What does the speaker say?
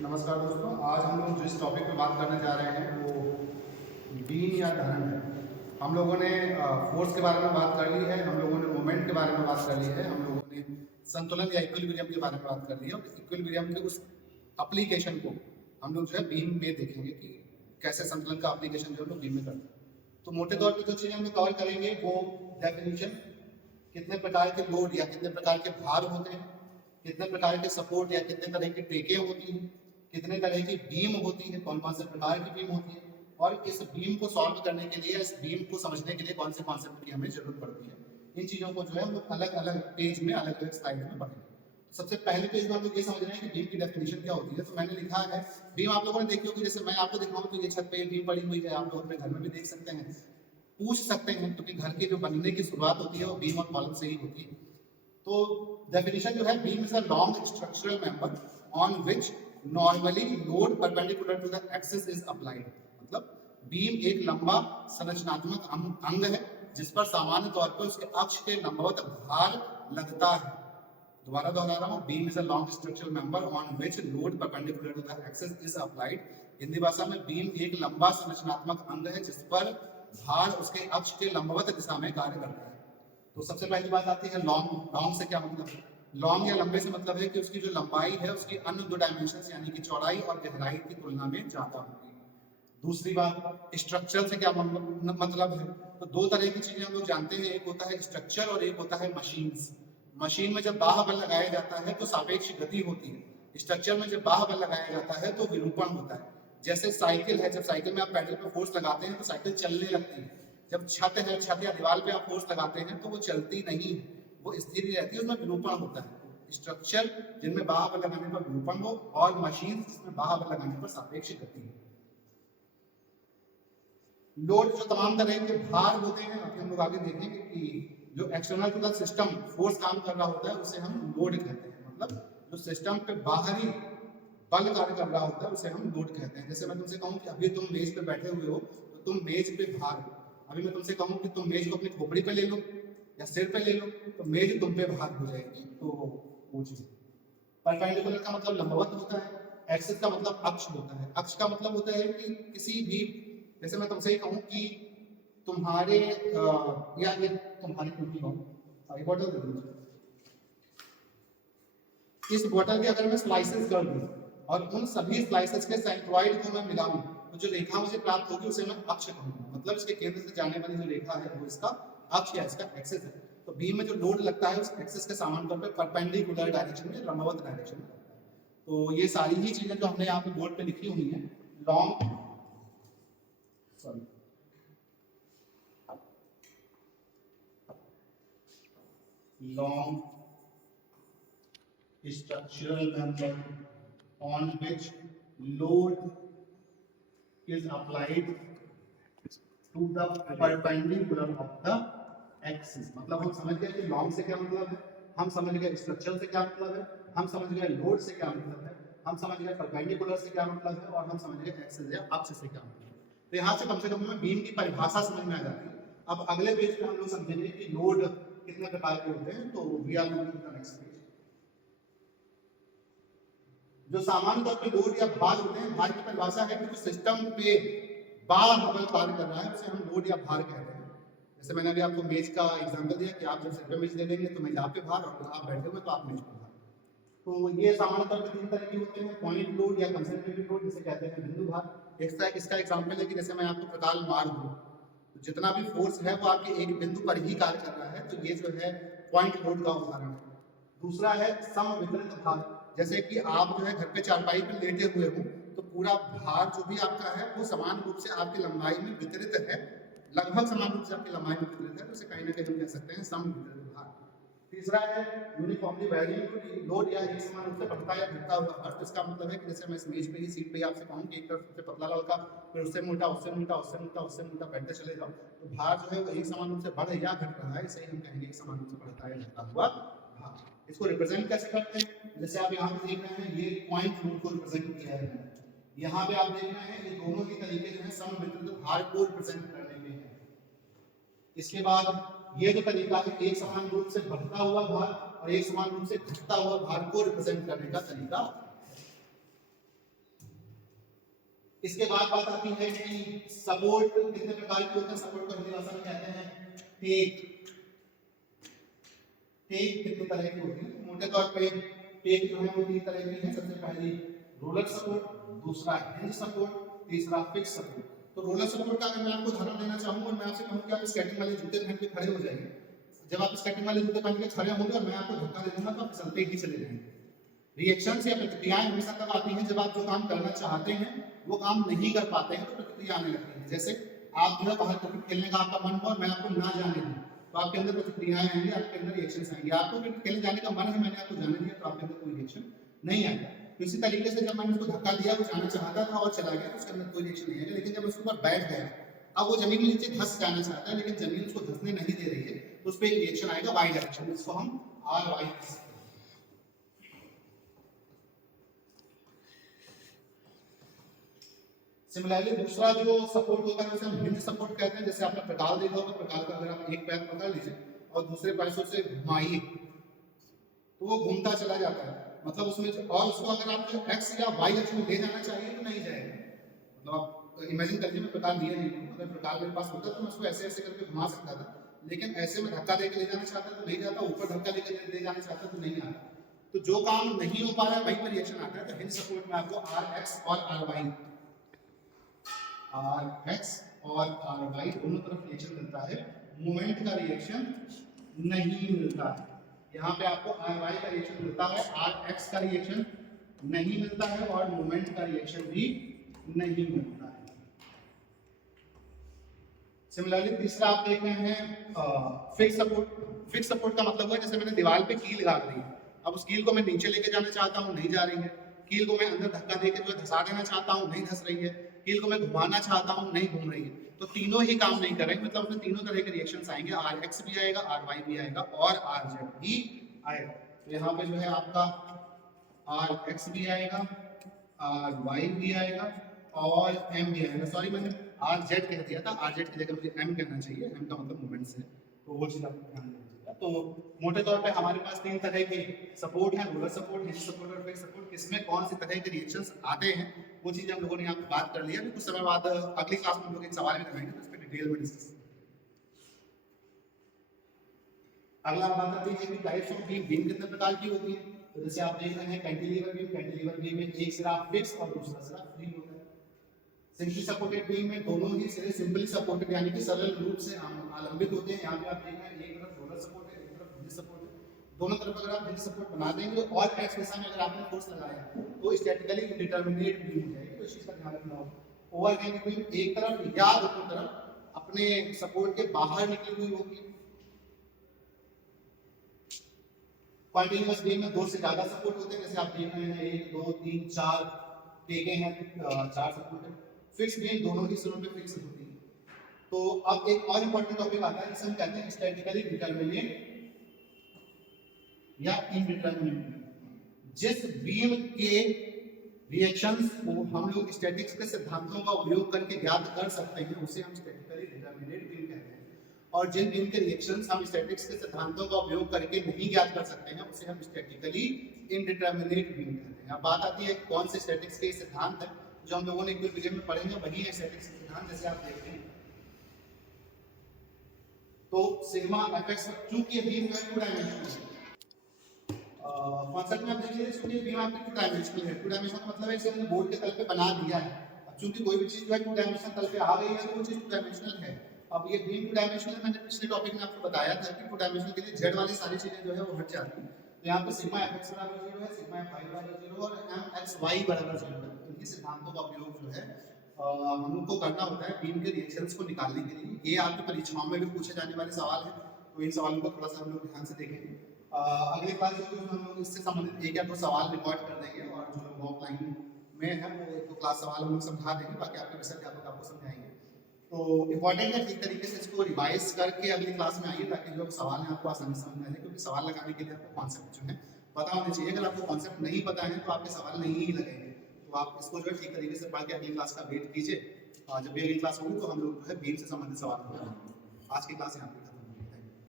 नमस्कार दोस्तों, आज हम लोग जिस टॉपिक पे बात करने जा रहे हैं वो बीम या धरण है। हम लोगों ने फोर्स के बारे में बात कर ली है, हम लोगों ने मोमेंट के बारे में बात कर ली है, हम लोगों ने संतुलन या इक्विलिब्रियम के बारे में बात कर ली है और इक्विलिब्रियम के उस एप्लीकेशन को हम लोग जो है बीम में देखेंगे कि कैसे संतुलन का एप्लीकेशन जो है लोग बीम में करते हैं। तो मोटे तौर पर जो चीज़ें हम लोग कवर करेंगे वो डेफिनेशन, कितने प्रकार के लोड या कितने प्रकार के भार होते हैं, कितने प्रकार के सपोर्ट या कितने तरह की टेकें होती हैं, कितने तरह की बीम होती है, कौन कौन से प्रकार की बीम होती है और इस बीम को सॉल्व करने के लिए, इस बीम को समझने के लिए कौन से कॉन्सेप्ट की हमें जरूरत पड़ती है। इन चीज़ों को जो है हम लोग अलग अलग पेज में, अलग अलग स्लाइड में पढ़ेंगे। सबसे पहले पेज में हम लोग ये समझ रहे हैं कि बीम की डेफिनेशन क्या होती है। तो मैंने लिखा है बीम, आप लोगों ने देखी होगी, जैसे मैं आपको दिखाऊं तो ये छत पे बीम पड़ी हुई है, आप लोग अपने घर में भी देख सकते हैं, पूछ सकते हैं, क्योंकि घर की जो बनने की शुरुआत होती है वो बीम और कॉलम से ही होती है। तो डेफिनेशन जो है, beam is a long structural member on which normally load perpendicular to the axis is applied. मतलब बीम एक लंबा संरचनात्मक अंग है जिस पर सामान्य तौर पर उसके अक्ष के लंबवत भार लगता है। दोबारा दोहरा रहा हूँ, beam is a long structural member on which load perpendicular to the axis is applied. Hindi भाषा में बीम एक लंबा संरचनात्मक अंग है जिस पर भार उसके अक्ष के लंबवत दिशा में कार्य करता है। तो सबसे पहली बात आती है लॉन्ग। लॉन्ग से क्या मतलब है? लॉन्ग या लंबे से मतलब है कि उसकी जो लंबाई है उसकी अन्य दो डायमेंशन यानी कि चौड़ाई और गहराई की तुलना में ज्यादा होगी। दूसरी बात, स्ट्रक्चर से क्या मतलब है? तो दो तरह की चीजें हम लोग जानते हैं, एक होता है स्ट्रक्चर और एक होता है मशीन्स। मशीन में जब बाह्य बल लगाया जाता है तो सापेक्ष गति होती है, स्ट्रक्चर में जब बाह्य बल लगाया जाता है तो विरूपण होता है। जैसे साइकिल है, जब साइकिल में आप पैडल पे फोर्स लगाते हैं तो साइकिल चलने लगती है। जब छत है, छत या दीवार पे आप फोर्स लगाते हैं तो वो चलती नहीं है, वो स्थिर ही रहती है, उसमें विरूपण होता है। स्ट्रक्चर जिनमें बाह्य बल लगाने पर विरूपण हो और मशीन जिसमें बाह्य बल लगाने पर सापेक्ष गति हो। लोड, जो तमाम तरह के भार होते हैं, अभी हम लोग आगे देखेंगे कि जो external to the system force काम कर रहा होता है उसे हम लोड कहते हैं। मतलब जो सिस्टम पे बाहरी बल कार्य कर रहा होता है उसे हम लोड कहते हैं। जैसे मैं तुमसे कहूं कि अभी तुम मेज पे बैठे हुए हो तो तुम मेज पे भार हो। अभी मैं तुमसे कहूं कि तुम मेज को अपनी खोपड़ी पे ले लो या सिर पे ले लो तो मेज तुम पे भार हो जाएगी। तो वो चीज। परपेंडिकुलर का मतलब लंबवत होता है, एक्सिस का मतलब अक्ष होता है। अक्ष का मतलब होता है कि किसी भी, जैसे मैं तुमसे ये कहूं कि तुम्हारे या ये तुम्हारी टूटी हो, सॉरी बोतल दे दो, इस बोतल के अगर मैं स्लाइसेस कर दूं और उन सभी स्लाइसेस के सेंट्रॉइड को मैं मिलाऊं तो जो रेखा मुझे प्राप्त होगी उसे मैं अक्ष कहूंगा। मतलब इसके केंद्र से जाने वाली जो रेखा है वो इसका अक्ष या इसका एक्सिस है। तो बीम में जो लोड लगता है उस एक्सिस के सामान्य तौर पर परपेंडिकुलर डायरेक्शन में, लंबवत डायरेक्शन में। तो ये सारी ही चीजें जो हमने यहाँ पे बोर्ड पे लिखी हुई है, long long structural member on which load is applied to the perpendicular of the axis। मतलब हम समझ गए कि लॉन्ग से क्या मतलब है, हम समझ गए स्ट्रक्चर से क्या मतलब है, हम समझ गए लोड से क्या मतलब है, हम समझ गए परपेंडिकुलर से क्या मतलब है और हम समझ गए एक्सिस या अक्ष से क्या मतलब है। तो यहाँ से कम हमें बीम की परिभाषा समझ में आ जाती है। अब अगले पेज पे हम लोग समझेंगे कि लोड कितने प्रकार के होते हैं। तो we are moving to the next page. जो सामान्य तौर पे लोड या भार होते हैं, भार की परिभाषा है कि जो सिस्टम पे बाह्य बल कार्य कर रहा है उसे हम लोड या भार कहते हैं। जैसे मैंने अभी आपको मेज का एग्जांपल दिया कि आप जब सिर पे मेज ले लेंगे तो मेज आप पे भार, और आप बैठे हुए तो आप मेज पे भार। तो ये सामान्य तौर पे तीन तरह के होते हैं, पॉइंट लोड या कंसंट्रेटेड लोड जिसे कहते हैं बिंदु भार। इसका एग्जांपल है कि जैसे मैं आपको प्रकाश मार दूं तो जितना भी फोर्स है वो आपके एक बिंदु पर ही कार्य कर रहा है, तो ये जो है पॉइंट लोड का उदाहरण है। दूसरा है समवितरित भार, जैसे कि आप जो है घर पे चारपाई पे लेटे हुए हो तो पूरा भार जो भी आपका है वो समान रूप से आपकी लंबाई में वितरित है, लगभग समान रूप से आपकी लंबाई में वितरित है, तो इसे कहीं ना कहीं हम कह सकते हैं समवितरित भार। तीसरा है यूनिफॉर्मली वैरिएबल लोड, या एक समान रूप से बढ़ता या घटता हुआ भार। तो इसका मतलब है कि जैसे मैं इस मेज पे ही सीट पे ही आपसे कहूं कि एक तरफ सबसे पतला लड़का, फिर उससे मोटा, उससे मोटा, उससे मोटा, उससे मोटा बैठते चले जाओ, तो भार जो है वो एक समान रूप से बढ़ या घट रहा है, इसे हम कहेंगे एक समान रूप से बढ़ता या घटता हुआ भार। इसको रिप्रेजेंट कैसे करते हैं? जैसे आप यहाँ पे देख रहे हैं, ये पॉइंट लोड को रिप्रेजेंट किया है। यहाँ पे आप देख रहे हैं ये दोनों ही तरीके जो है समवितरित भार को रिप्रेजेंट करने में है। इसके बाद ये जो तरीका है एक समान रूप से बढ़ता हुआ भार और एक समान रूप से घटता हुआ भार को रिप्रेजेंट करने का तरीका। इसके बाद बात आती है कि सपोर्ट कितने प्रकार के होते हैं। सपोर्ट को हिंदी भाषा में कहते हैं टेक। टेक कितने तरह की होती है? मोटे तौर पे टेक जो है वो 3 तरह की है। सबसे पहली रोलर सपोर्ट, दूसरा हिंज सपोर्ट, तीसरा फिक्स सपोर्ट। तो रोलर सपोर्ट का अगर मैं आपको उदाहरण देना चाहूँ और मैं आपसे कहूँ कि आप स्केटिंग वाले जूते पहन के खड़े हो जाइए, जब आप स्केटिंग वाले जूते पहन के खड़े होंगे और मैं आपको धक्का दे दूंगा तो आप फिसलते ही चले जाएंगे। रिएक्शंस या प्रतिक्रियाएं हमेशा तब आती हैं जब आप जो काम करना चाहते हैं वो काम नहीं कर पाते हैं, तो प्रतिक्रिया आने लगती है। जैसे आप जो है बाहर क्रिकेट खेलने का आपका मन हो और मैं आपको ना जाने दूं तो आपके अंदर प्रतिक्रियाएं आएंगी, आपके अंदर रिएक्शंस आएंगे। आपको क्रिकेट खेलने जाने का मन है, मैंने आपको जाने दिया तो आपके अंदर कोई रिएक्शन नहीं आएगा। तो इसी तरीके से जब मैंने उसको धक्का दिया, वो जाना चाहता था और चला गया तो उसके अंदर कोई रिएक्शन नहीं आएगा। लेकिन जब उसके ऊपर बैठ गया, अब वो जमीन के नीचे धंस जाना चाहता है लेकिन जमीन उसको धंसने नहीं दे रही है, तो उस पर एक रिएक्शन आएगा वाई डायरेक्शन, इसको हम आर वाई। सिमिलरली दूसरा जो सपोर्ट होता है उसे हम हिंज सपोर्ट कहते हैं। जैसे आपने प्रकार देखा होगा, प्रकार का अगर आप एक पैर पकड़ लीजिए और दूसरे पैर से उसे घुमाइए तो वो घूमता चला जाता है, मतलब उसमें और उसको अगर आप एक्स या वाई अक्ष में ले जाना चाहिए तो नहीं जाएगा। मतलब आप इमेजिन करिए मैं प्रकार दिया नहीं हूँ, अगर प्रकार मेरे पास होता तो मैं उसको ऐसे ऐसे करके घुमा सकता था, लेकिन ऐसे में धक्का देकर ले जाना चाहता तो नहीं जाता, ऊपर धक्का देकर ले जाना चाहता तो नहीं आता। तो जो काम नहीं हो पा रहा है वहीं पर रिएक्शन आता है। तो हिंज सपोर्ट में आपको आर एक्स और आर वाई, आर एक्स और आर वाई दोनों तरफ रिएक्शन मिलता है, मोमेंट का रिएक्शन नहीं मिलता है। यहाँ पे आपको आर वाई का रिएक्शन मिलता है, आर एक्स का रिएक्शन नहीं मिलता है और मोमेंट का रिएक्शन भी नहीं मिलता है। सिमिलरली तीसरा आप देख रहे हैं फिक्स सपोर्ट। फिक्स सपोर्ट का मतलब है जैसे मैंने दीवार पे कील लगा दी, अब उस कील को मैं नीचे लेके जाना चाहता हूँ, नहीं जा रही है। कील को मैं अंदर धक्का देकर जो धंसा देना चाहता हूँ, नहीं धंस रही है। कील को मैं घुमाना चाहता हूँ, नहीं घूम रही है। तो तीनों ही काम नहीं कर रहे, मतलब उसमें तीनों तरह के रिएक्शंस आएंगे, आर एक्स भी आएगा, आर वाई भी आएगा और आर जेड भी आएगा। तो यहाँ पे जो है आपका आर एक्स भी आएगा, आर वाई भी आएगा और एम भी आएगा। सॉरी मैंने आर जेड कह दिया था, आर जेड की जगह मुझे एम कहना चाहिए, एम का मतलब मोमेंट्स है, तो वो चीज आपको ध्यान देना चाहिए। तो मोटे तौर पे हमारे पास 3 तरह के सपोर्ट है, रोलर सपोर्ट, हिंज सपोर्ट और फिक्स सपोर्ट। किसमें कौन सी तरह के रिएक्शंस आते हैं वो चीज हम लोगों ने यहाँ पे बात कर लिया। अभी कुछ समय बाद अगली क्लास में हम लोग एक सवाल भी लगाएंगे तो इस पर डिटेल में डिस्कस। अगला बात आती है कि टाइप्स ऑफ बीम। बीम कितने प्रकार की होती है? तो जैसे आप देख रहे हैं कैंटिलीवर बीम, कैंटिलीवर बीम में एक सिरा फिक्स और दूसरा सिरा फ्री होता है। सिंपली सपोर्टेड बीम में दोनों ही सिरे सिंपली सपोर्टेड यानी कि सरल रूप से आलंबित होते हैं। यहाँ पे आप देख रहे हैं एक तरफ रोलर सपोर्ट है, एक तरफ हिंज सपोर्ट है। दोनों तरफ अगर आप हिंज सपोर्ट बना देंगे और एक्स दिशा में अगर आपने फोर्स लगाया तो स्टैटिकली इंडिटरमिनेट बीम हो जाएगी। तो इस चीज का ध्यान रखना होगा। ओवरहैंगिंग बीम एक तरफ या दोनों तरफ अपने सपोर्ट के बाहर निकली हुई होगी। कंटीन्यूअस बीम में 2 से ज्यादा सपोर्ट होते हैं, जैसे आप देख रहे हैं 1 2 3 4 टेके हैं, 4 सपोर्ट है। फिक्स बीम दोनों ही सिरों पे फिक्स होती है। तो अब एक और इंपॉर्टेंट टॉपिक आता है जिसे हम कहते हैं स्टैटिकली डिटरमिनेट या इनडिटरमिनेट। जिस बीम के रिएक्शंस को हम लोग स्टैटिक्स के सिद्धांतों का उपयोग करके ज्ञात कर सकते हैं उसे हम स्टैटिकली डिटरमिनेट बीम कहते हैं। और जिन बीम के रिएक्शंस हम स्टैटिक्स के सिद्धांतों का उपयोग करके नहीं ज्ञात कर सकते हैं उसे हम स्टैटिकली इनडिटरमिनेट बीम कहते हैं। अब बात आती है कौन से स्टैटिक्स के सिद्धांत है जो हम लोगों ने इक्विलिब्रियम में पढ़े हैं, वही है स्टैटिक्स सिद्धांत। जैसे आप देखते हैं तो सिग्मा एफएक्स, चूंकि ये बीम जो है 2 डायमेंशनल है, कॉन्सेप्ट में आप देखिए चूंकि बीम आपकी 2 डायमेंशनल है। 2 डायमेंशनल का मतलब है इसे हमने बोर्ड के तल पे बना दिया है। अब चूंकि कोई भी चीज जो है 2 डायमेंशनल तल पे आ गई है तो वो चीज 2 डायमेंशनल है। अब ये बीम 2 डायमेंशनल है, मैंने पिछले टॉपिक में आपको बताया था कि 2 डायमेंशनल के लिए जेड वाली सारी चीजें जो है वो हट जाती हैं। तो यहाँ पे सिग्मा एफएक्स बराबर 0 है, सिग्मा एफ वाई बराबर 0 और एम एक्स वाई बराबर 0 है। तो इनके सिद्धांतों का उपयोग जो है हम लोग को करना होता है बीम के रिएक्शंस को निकालने के लिए। ये आपकी परीक्षाओं में भी पूछे जाने वाले सवाल हैं, तो इन सवालों को थोड़ा सा हम लोग ध्यान से देखेंगे। अगले क्लास में हम लोग इससे संबंधित 1 या 2 सवाल रिकॉर्ड कर देंगे और जो लोग ऑफलाइन में है वो 1-2 क्लास सवाल हम लोग समझा देंगे, बाकी आपके विषय अध्यापक आपको समझाएंगे। तो इंपॉर्टेंट है ठीक तरीके से इसको रिवाइज करके अगली क्लास में आइए ताकि जो सवाल हैं आपको आसानी से समझ में आ जाए, क्योंकि सवाल लगाने के लिए आपको कॉन्सेप्ट जो है पता होने चाहिए। अगर आपको कॉन्सेप्ट नहीं पता है तो आपके सवाल नहीं ही लगेंगे। तो आप इसको जो है ठीक तरीके से पढ़ के अगली क्लास का वेट कीजिए, और जब भी अगली क्लास होगी तो हम लोग जो है बीम से संबंधित सवाल आज की क्लास यहाँ पे